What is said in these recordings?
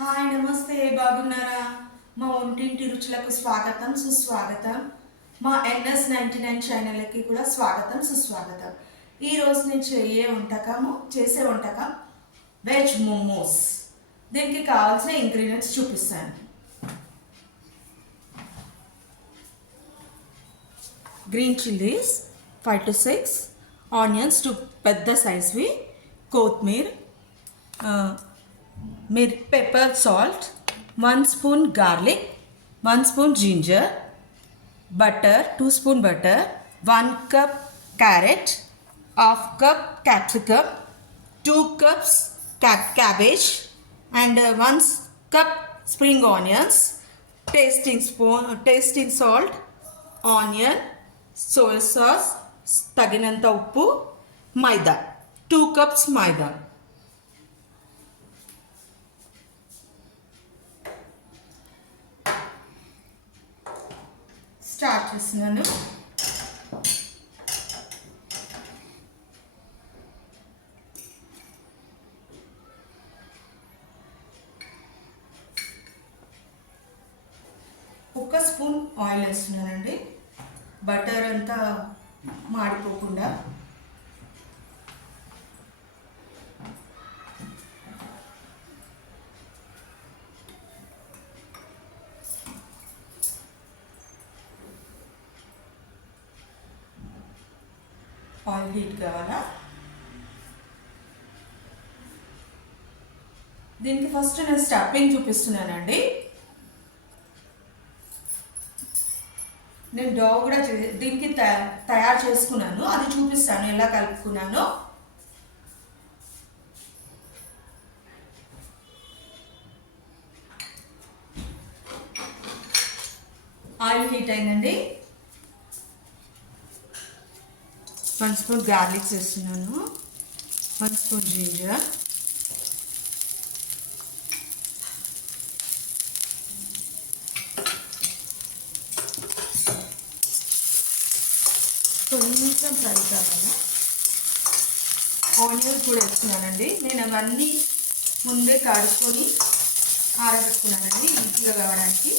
Hi నమస్తే బాగున్నారా? మా ఒంటింటి రుచులకు స్వాగతం సుస్వాగతం. మా ఎన్ఎస్ నైంటీ నైన్ ఛానల్కి కూడా స్వాగతం సుస్వాగతం. ఈ రోజు నేను చేయే వంటకము చేసే వంటకం వెజ్ మోమోస్. దీనికి కావాల్సిన ఇంగ్రీడియంట్స్ చూపిస్తాను. Green chillies five to six. Onions two పెద్ద సైజ్వి. కొత్తిమీర్ మిర్ pepper salt one spoon garlic one spoon ginger butter two spoon butter one cup carrot half cup capsicum two cups cabbage and one cup spring onions tasting spoon tasting salt onion soya sauce తగినంత ఉప్పు maida two cups maida start చేస్తున్నాను. ఒక spoon oil వేస్తున్నానండి. Butter అంతా మాడిపోకుండా. Oil heat కావాలా? దీనికి first నేను స్టఫింగ్ చూపిస్తున్నానండి. నేను డో కూడా చే- దీనికి తయారు చేసుకున్నాను. అది చూపిస్తాను ఎలా కలుపుకున్నానో. ఆయిల్ హీట్ అయిందండి. వన్ స్పూన్ గార్లిక్ వేస్తున్నాను వన్ స్పూన్ జింజర్ కొంచెం ఫ్రై కావాలి? ఆనియన్స్ కూడా వేస్తున్నానండి. నేను అవన్నీ ముందే కడుక్కొని ఆరబెట్టుకున్నానండి. ఈజీగా కావడానికి.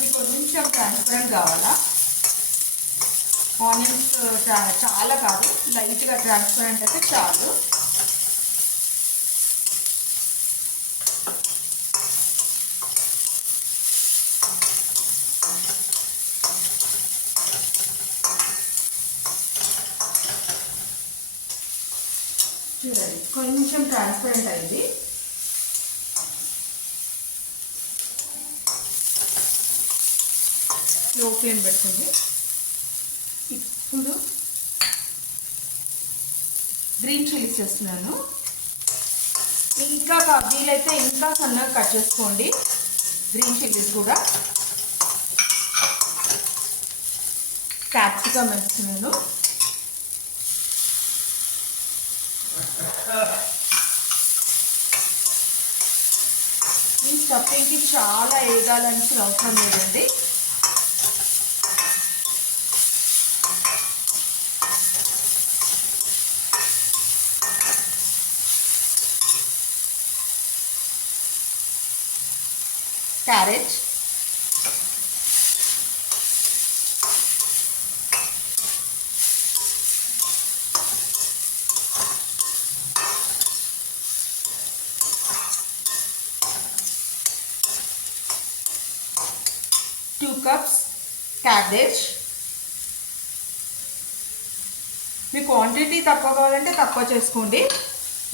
మీకు కొంచెం ట్రాన్స్పరెంట్ కావాలా? ఆనియన్స్ uh, చా- చాలా కాదు. లైట్గా ట్రాన్స్పరెంట్ అయితే చాలు. చూడండి కొంచెం ట్రాన్స్పరెంట్ అయింది. లో ఫ్లేమ్ పెట్టుకుంది ఇప్పుడు గ్రీన్ చిల్లీస్ చేస్తున్నాను. ఇంకా వీలైతే ఇంకా సన్నగా కట్ చేసుకోండి. గ్రీన్ చిల్లీస్ కూడా. క్యాప్సికమ్ వేస్తున్నాను. ఈ స్టఫింగ్కి చాలా వేగాలని అవసరం లేదండి. క్యారెట్ టూ కప్స్ క్యాబేజ్ మీ క్వాంటిటీ తక్కువ కావాలంటే తక్కువ చేసుకోండి.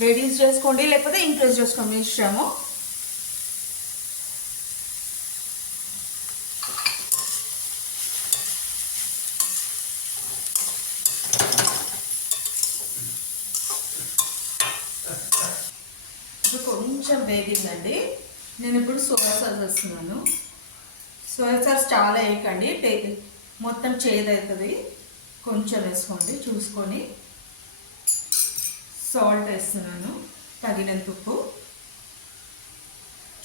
రెడీస్ చేసుకోండి లేకపోతే ఇంక్రీజ్ చేసుకోండి మీ ఇష్టము ఇప్పుడు కొంచెం వేగిందండి. నేను ఇప్పుడు సోయా సాస్ వేస్తున్నాను. సోయా సాస్ చాలా వేయకండి. మొత్తం చేదవుతుంది. కొంచెం వేసుకోండి చూసుకొని. సాల్ట్ వేస్తున్నాను తగినంత ఉప్పు.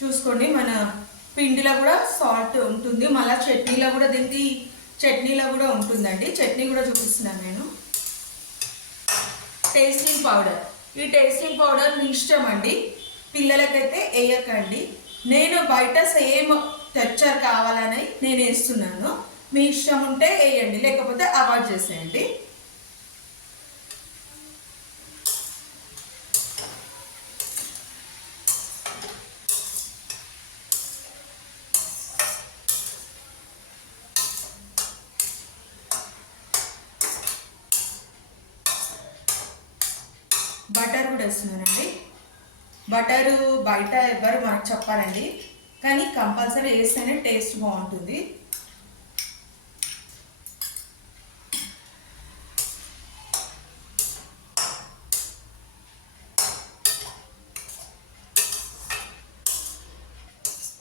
చూసుకోండి మన పిండిలో కూడా సాల్ట్ ఉంటుంది. మళ్ళీ చట్నీలో కూడా దీనికి చట్నీలో కూడా ఉంటుందండి. చట్నీ కూడా చూపిస్తున్నాను నేను. Tasting powder. ఈ టేస్టింగ్ పౌడర్ మీ ఇష్టం అండి. పిల్లలకైతే వేయకండి. నేను బయట సేమ్ టెక్చర్ కావాలని నేను వేస్తున్నాను. మీ ఇష్టం ఉంటే వేయండి లేకపోతే అవాయిడ్ చేసేయండి. బటర్ కూడా వేస్తున్నానండి. బటరు బయట ఎవ్వరు మనకు చెప్పారండి. కానీ కంపల్సరీ వేస్తేనే టేస్ట్ బాగుంటుంది.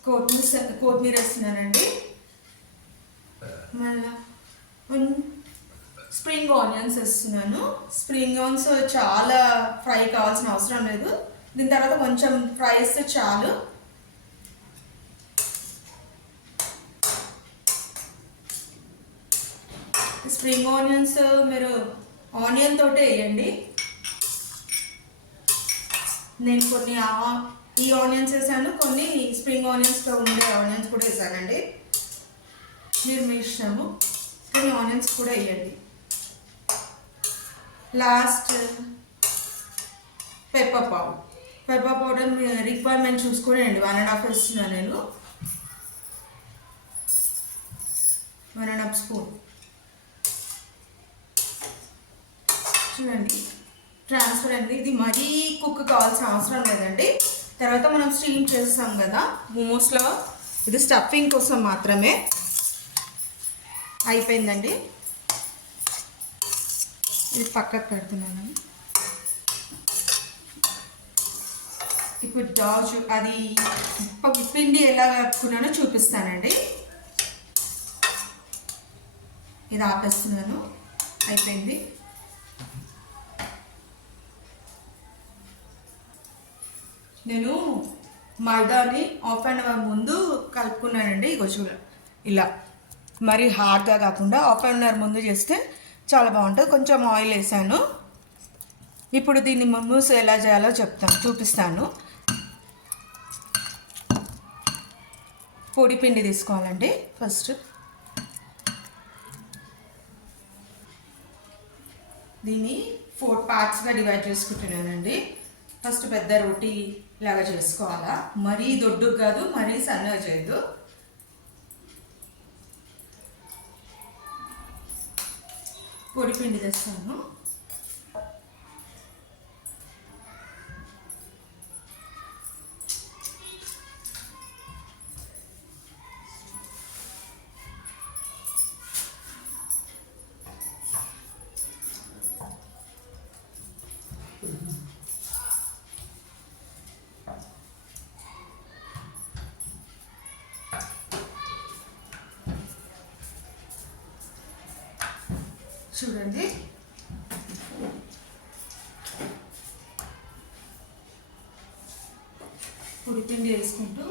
కొత్తిమీర కొత్తిమీర వేస్తున్నానండి. మళ్ళా స్ప్రింగ్ ఆనియన్స్ వేస్తున్నాను. స్ప్రింగ్ ఆనియన్స్ చాలా ఫ్రై కావాల్సిన అవసరం లేదు. దీని తర్వాత కొంచెం ఫ్రై చేస్తే చాలు. స్ప్రింగ్ ఆనియన్స్ మీరు ఆనియన్ తోటే వేయండి. నేను కొన్ని ఈ ఆనియన్స్ వేసాను కొన్ని స్ప్రింగ్ ఆనియన్స్తో ఉండే ఆనియన్స్ కూడా వేసానండి. మీరు మీ ఇష్టము కొన్ని ఆనియన్స్ కూడా వేయండి. లాస్ట్ పెప్పర్ పావు. పెప్పర్ పౌడర్ మీ రిక్వైర్మెంట్ చూసుకొని అండి వన్ అండ్ హాఫ్ వేస్తున్నాను నేను. వన్ అండ్ హాఫ్ స్పూన్ చూడండి. ట్రాన్స్ఫర్ అండి ఇది మరీ కుక్ కావాల్సిన అవసరం లేదండి. తర్వాత మనం స్టీమ్ చేస్తాం కదా. మోమోస్లో ఇది స్టఫింగ్ కోసం మాత్రమే అయిపోయిందండి. ఇది పక్కకు పెడుతున్నాను. ఇప్పుడు అది ప- పిండి ఎలా కలుపుకున్నానో చూపిస్తానండి. ఇది ఆపేస్తున్నాను. అయిపోయింది. నేను మైదాని ఆఫ్ అండ్ అవర్ ముందు కలుపుకున్నానండి. ఇగో చూడ. ఇలా. మరి హార్డ్గా కాకుండా ఆఫ్ అండ్ అవర్ ముందు చేస్తే చాలా బాగుంటుంది. కొంచెం ఆయిల్ వేసాను. ఇప్పుడు దీన్ని మూసి ఎలా చేయాలో చెప్తాను. చూపిస్తాను. పొడి పిండి తీసుకోవాలండి ఫస్ట్. దీన్ని ఫోర్ పార్ట్స్గా డివైడ్ చేసుకుంటున్నానండి. ఫస్ట్ పెద్ద రోటీ లాగా చేసుకోవాలా. మరీ దొడ్డు కాదు మరీ సన్నగా చేయదు పొడి పిండి తెస్తాను. చూడండి. పొడి పిండి వేసుకుంటూ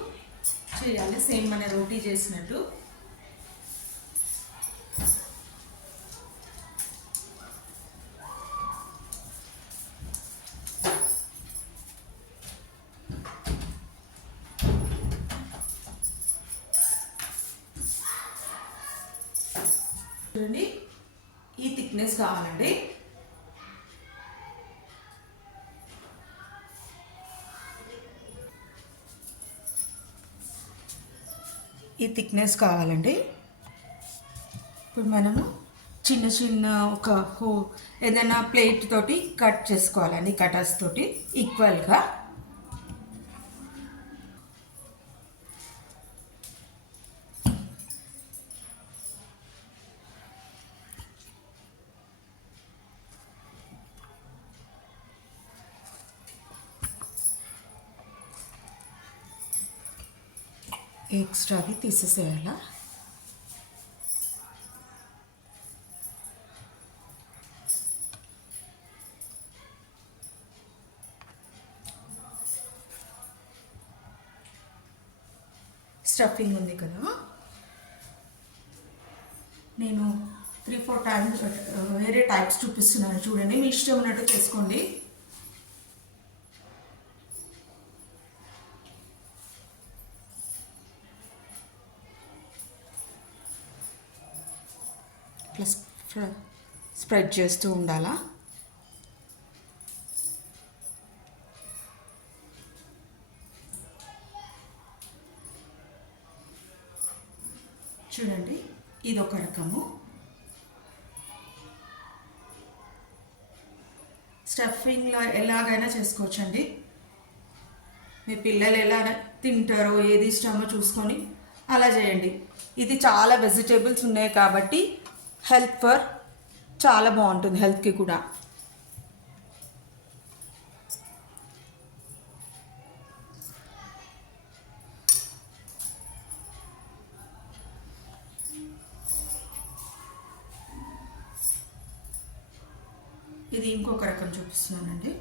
చేయాలి. సేమ్ మన రోటీ చేసినట్టు. ఈ కావాలండి. ఈ థిక్నెస్ కావాలండి. ఇప్పుడు మనము చిన్న చిన్న ఒక హో ఏదైనా ప్లేట్ తోటి కట్ చేసుకోవాలండి కటర్స్ తోటి ఈక్వల్గా ఎక్స్ట్రాది తీసేసేయాలా? స్టఫింగ్ ఉంది కదా. నేను త్రీ ఫోర్ టైమ్స్ వేరే టైప్స్ చూపిస్తున్నాను. చూడండి మీ ఇష్టం ఉన్నట్టు చేసుకోండి. ప్లస్ స్ప్రెడ్ చేస్తూ ఉండాలా? చూడండి ఇది ఒక రకము. స్టఫింగ్లో ఎలాగైనా చేసుకోవచ్చండి. మీ పిల్లలు ఎలా తింటారో ఏది ఇష్టమో చూసుకొని అలా చేయండి. ఇది చాలా వెజిటేబుల్స్ ఉన్నాయి కాబట్టి హెల్త్ ఫర్ చాలా బాగుంటుంది హెల్త్కి కూడా. ఇది ఇంకొక రకం చూపిస్తున్నానండి.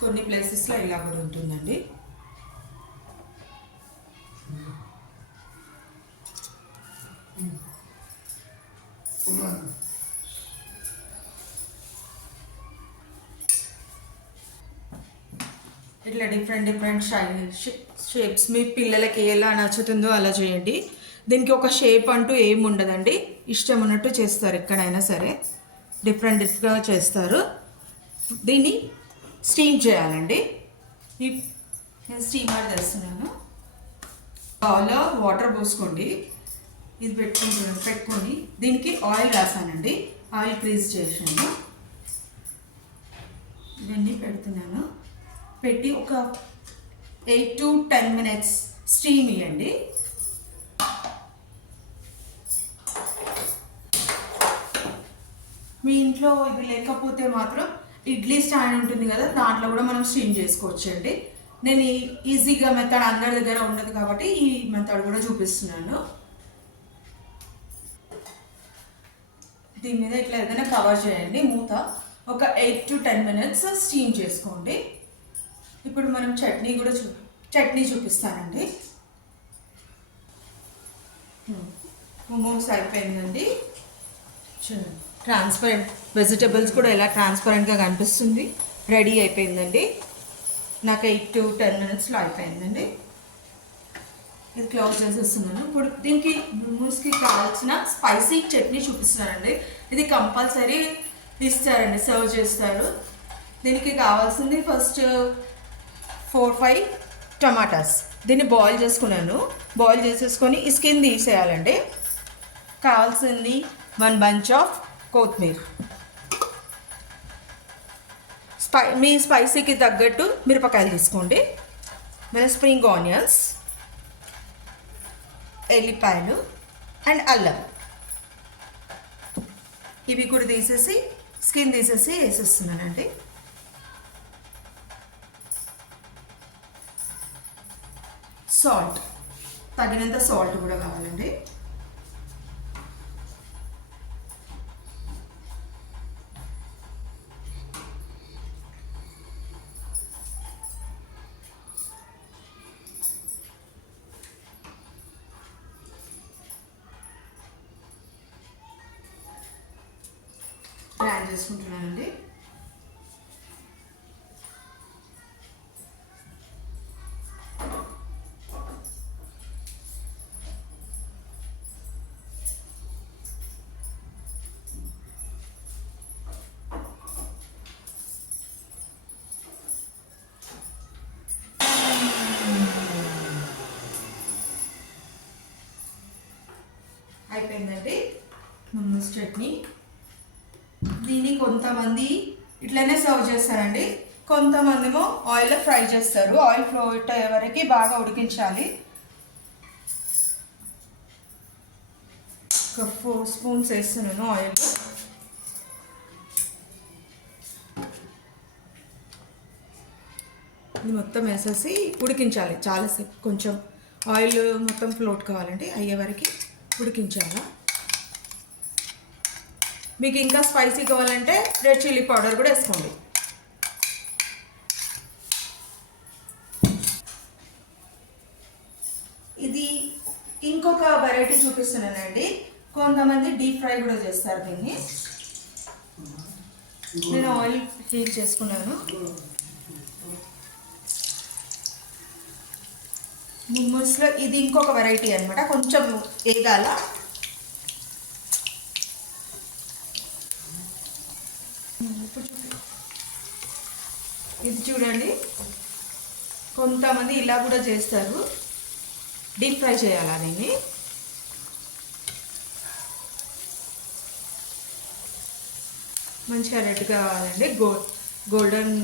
కొన్ని ప్లేసెస్లో ఇలా కూడా ఉంటుందండి. ఇట్లా డిఫరెంట్ డిఫరెంట్ షేప్స్ మీ పిల్లలకి ఎలా నచ్చుతుందో అలా చేయండి. దీనికి ఒక షేప్ అంటూ ఏమి ఉండదండి. ఇష్టం ఉన్నట్టు చేస్తారు ఎక్కడైనా సరే. డిఫరెంట్ డిఫరెంట్గా చేస్తారు. దీన్ని స్టీమ్ చేయాలండి. ఈ నేను స్టీమర్ చేస్తున్నాను బౌల్లో వాటర్ పోసుకోండి. ఇది పెట్టుకుంటున్నాను పెట్టుకొని దీనికి ఆయిల్ రాసానండి ఆయిల్ క్రీజ్ చేసాను ఇవన్నీ పెడుతున్నాను. పెట్టి ఒక eight to ten minutes steam ఇవ్వండి మీ ఇంట్లో ఇది లేకపోతే మాత్రం ఇడ్లీ స్టాండ్ ఉంటుంది కదా దాంట్లో కూడా మనం స్టీమ్ చేసుకోవచ్చండి. నేను ఈ- ఈజీగా మెథడ్ అందరి దగ్గర ఉండదు కాబట్టి ఈ మెథడ్ కూడా చూపిస్తున్నాను. దీని మీద ఇట్లా ఏదైనా కవర్ చేయండి మూత. ఒక eight to ten minutes steam చేసుకోండి. ఇప్పుడు మనం చట్నీ కూడా చూ చట్నీ చూపిస్తానండి. మోమోస్ అయిపోయిందండి చూడండి. ట్రాన్స్పరెంట్ వెజిటబుల్స్ కూడా ఎలా ట్రాన్స్పరెంట్గా కనిపిస్తుంది. రెడీ అయిపోయిందండి. నాకు ఎయిట్ టు టెన్ మినిట్స్లో అయిపోయిందండి. ఇది క్లోజ్ చేసేస్తున్నాను. ఇప్పుడు దీనికి మోమోస్కి కావాల్సిన స్పైసీ చట్నీ చూపిస్తున్నానండి. ఇది కంపల్సరీ ఇస్తారండి సర్వ్ చేస్తారు. దీనికి కావాల్సింది ఫస్ట్ ఫోర్ ఫైవ్ టమాటాస్. దీన్ని బాయిల్ చేసుకున్నాను. బాయిల్ చేసేసుకొని ఈ స్కిన్ తీసేయాలండి. కావాల్సింది వన్ బంచ్ ఆఫ్ కొత్తిమీర. స్పై మీ స్పైసీకి తగ్గట్టు మిరపకాయలు తీసుకోండి. మన స్ప్రింగ్ ఆనియన్స్ ఎల్లిపాయలు అండ్ అల్లం. ఇవి కూడా తీసేసి స్కిన్ తీసేసి వేసేస్తున్నానండి. సాల్ట్. తగినంత సాల్ట్ కూడా కావాలండి. గ్రైండ్ చేసుకుంటున్నానండి. మమ్మల్స్ చట్నీ. దీన్ని కొంతమంది ఇట్లనే సర్వ్ చేస్తారండి. కొంతమందిమో ఆయిల్లో ఫ్రై చేస్తారు. ఆయిల్ ఫ్లో అయ్యే వరకు బాగా ఉడికించాలి. ఒక ఫోర్ స్పూన్స్ వేస్తున్నాను ఆయిల్. ఇది మొత్తం వేసేసి ఉడికించాలి. చాలాసేపు కొంచెం ఆయిల్ మొత్తం ఫ్లోట్ కావాలండి అయ్యే వరకు ఉడికించాలా? మీకు ఇంకా స్పైసీ కావాలంటే రెడ్ చిల్లీ పౌడర్ కూడా వేసుకోండి. ఇది ఇంకొక వెరైటీ చూపిస్తున్నానండి. కొంతమంది డీప్ ఫ్రై కూడా చేస్తారు దీన్ని. నేను ఆయిల్ హీట్ చేసుకున్నాను. ముమ్మూస్లో ఇది ఇంకొక వెరైటీ అనమాట కొంచెం ఏగాల ఇప్పుడు చూపి. ఇది చూడండి. కొంతమంది ఇలా కూడా చేస్తారు. డీప్ ఫ్రై చేయాలా దీన్ని? మంచిగా రెడ్ కావాలండి. గో గోల్డెన్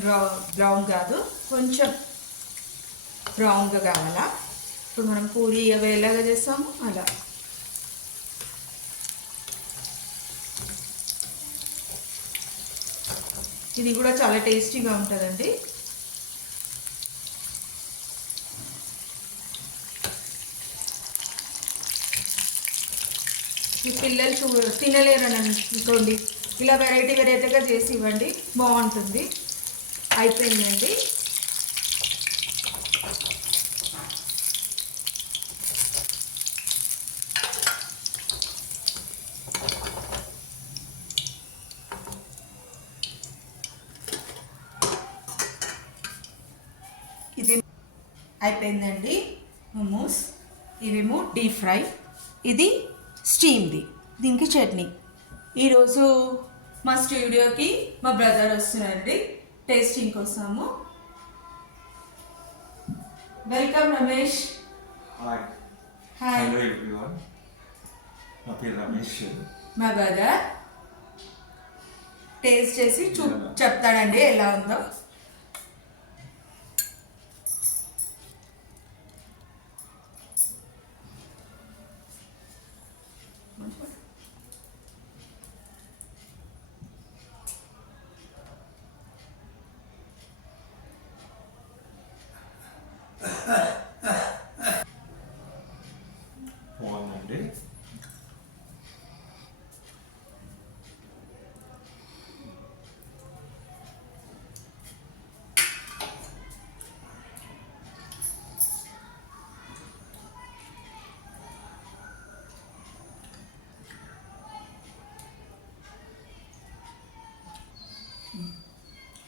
బ్రౌన్ కాదు. కొంచెం బ్రౌన్గా కావాలా? ఇప్పుడు మనం పూరి అవి ఎలాగ చేస్తాము అలా. ఇది కూడా చాలా టేస్టీగా ఉంటుందండి. ఈ పిల్లలు చూ తినలేరని అనుకోండి ఇలా వెరైటీ వెరైటీగా చేసి ఇవ్వండి. బాగుంటుంది. అయిపోయిందండి ఇది అయిపోయిందండి. మోమోస్ ఇవేమో డీప్ ఫ్రై. ఇది స్టీమ్ది. దీనికి చట్నీ. ఈరోజు మా స్టూడియోకి మా బ్రదర్ వస్తున్నారండి. టేస్టింగ్ కోసము వెల్కమ్ రమేష్. హాయ్ నా పేరు రమేష్. మా బ్రదర్. టేస్ట్ చేసి చూ చెప్తాడండి ఎలా ఉందో. అండి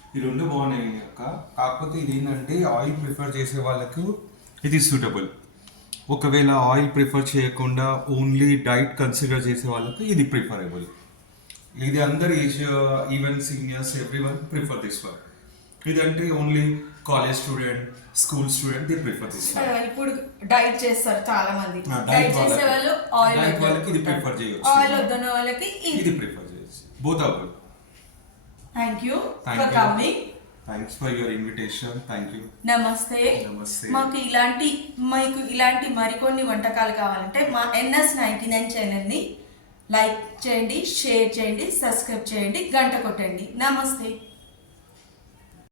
ఈ రెండు బాగున్నాయి అక్క. కాకపోతే ఇది ఏంటంటే ఆయిల్ ప్రిఫర్ చేసే వాళ్ళకు ఇది సూటబుల్ ఒకవేళ ఆయిల్ ప్రిఫర్ చేయకుండా ఓన్లీ డైట్ కన్సిడర్ చేసే వాళ్ళకి ఇది ప్రిఫరబుల్. ఇది అందరు age even seniors every one prefer this one ఇదంటే only college student school student they prefer this ఇప్పుడు డైట్ చేస్తారు చాలా మంది డైట్ చేసే వాళ్ళు ఆయిల్ diet వాళ్ళకి ఇది prefer చేయొచ్చు. ఆయిల్ వద్దన్న వాళ్ళకి ఇది. ప్రిఫర్ చేయొచ్చు. Both of thank you for. Coming thanks for your invitation thank you నమస్తే నమస్తే. మాకు ఇలాంటి మీకు ఇలాంటి మరికొన్ని వంటకాలు కావాలంటే మా ఎన్ఎస్ నైంటీ నైన్ ఛానల్ని లైక్ చేయండి షేర్ చేయండి సబ్స్క్రైబ్ చేయండి గంట కొట్టండి. నమస్తే